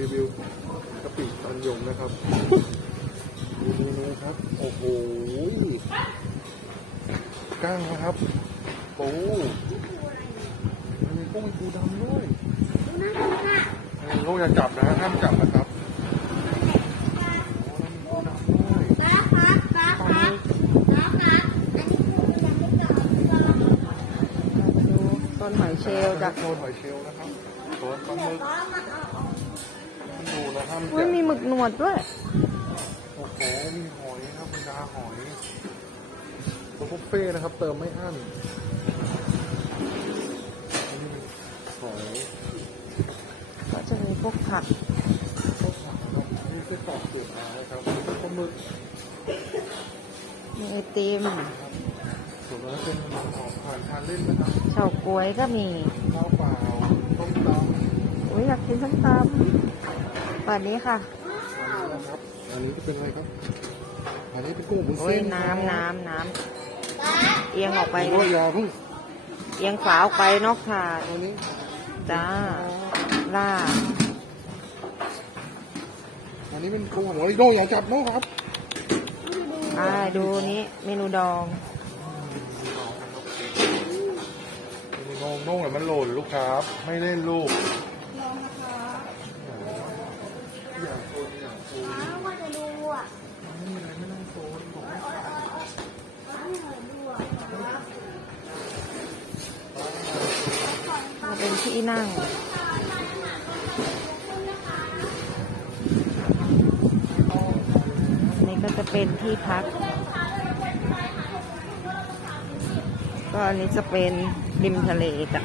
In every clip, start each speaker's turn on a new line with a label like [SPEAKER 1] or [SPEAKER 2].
[SPEAKER 1] รีวิวกะปิตันยงนะครับดูเมนูครับ โอ้โหก้างนะครับปูมันมีกุ้งมีปูดำด้วยเออลูกอย่าจับนะห้ามจับนะครับโอ้แล้วมีปูดำด้วย
[SPEAKER 2] ป้าครับป้าครับป้าครับอันนี้คุณยังไม่จบก็ลอง
[SPEAKER 3] ดูต้นหอยเชลล์จ้ะ
[SPEAKER 1] โดนหอยเชลล์นะครับโดนปลาหมึก
[SPEAKER 2] ป้ามาเอาออก
[SPEAKER 1] มันดูนะห้าม
[SPEAKER 3] อุ้ย
[SPEAKER 1] จับ
[SPEAKER 3] มีหมึกหนวดด้วย
[SPEAKER 1] โอ้โหมีหอยครับบรรดาหอยตัวบุฟเฟ่ต์นะครับ เติมไม่อั้นนี่หอย
[SPEAKER 3] ก็จะมีพวกผัก
[SPEAKER 1] ข้าวผัดครับนี่ไส้กรอกเปลือกมานะครับปลาหมึก
[SPEAKER 3] มีไอติม
[SPEAKER 1] ครับส่วนนั้นเป็นของผ่านทานเล่นนะครับ
[SPEAKER 3] เฉาก๊วยก็มี
[SPEAKER 1] ข้าวเปล่าต้มตำ
[SPEAKER 3] อุ้ยอยากกินส้มตำ ป่านนี้ค่ะ
[SPEAKER 1] อันนี้นะครับอันนี้จะเป็นอะไรครับ อันนี้เป็นกุ้งบุญ
[SPEAKER 3] โอ้ย
[SPEAKER 1] เส้น
[SPEAKER 3] น้ำน้ำน้ำเอียงออกไป
[SPEAKER 1] โอ้ยอยาเพิ่ง
[SPEAKER 3] เอียงฝาออกไปนอกถาด
[SPEAKER 1] อันนี้
[SPEAKER 3] จ้าล่าด
[SPEAKER 1] อันนี้เป็นกุ้งหัวลิโดอย่าจับนะครับ
[SPEAKER 3] อ่าดูนี้เมนูดอง
[SPEAKER 1] งงงงเลยมันหล่นลูกครับ ไม่เล่นลูก
[SPEAKER 2] ลองนะคะ
[SPEAKER 1] อยากโซนอยากโซน
[SPEAKER 2] ป้าว่าจะดูอะ
[SPEAKER 1] ไม่มีอะไรไม่ต้องโซนบอกให้
[SPEAKER 2] ป้าเหนื่อยดูอะ
[SPEAKER 3] มาเป็น ที่นั่ง นี่ก็จะเป็นที่พัก ก็อันนี้จะเป็นริมทะเลจ้ะ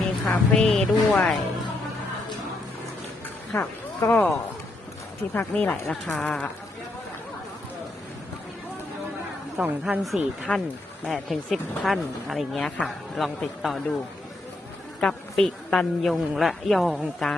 [SPEAKER 3] มีคาเฟ่ด้วย ค่ะ ก็ที่พักมีหลายราคา สองท่านสี่ท่านแปดถึงสิบท่านอะไรเงี้ยค่ะ ลองติดต่อดู กับปิตันยงและยองจ้า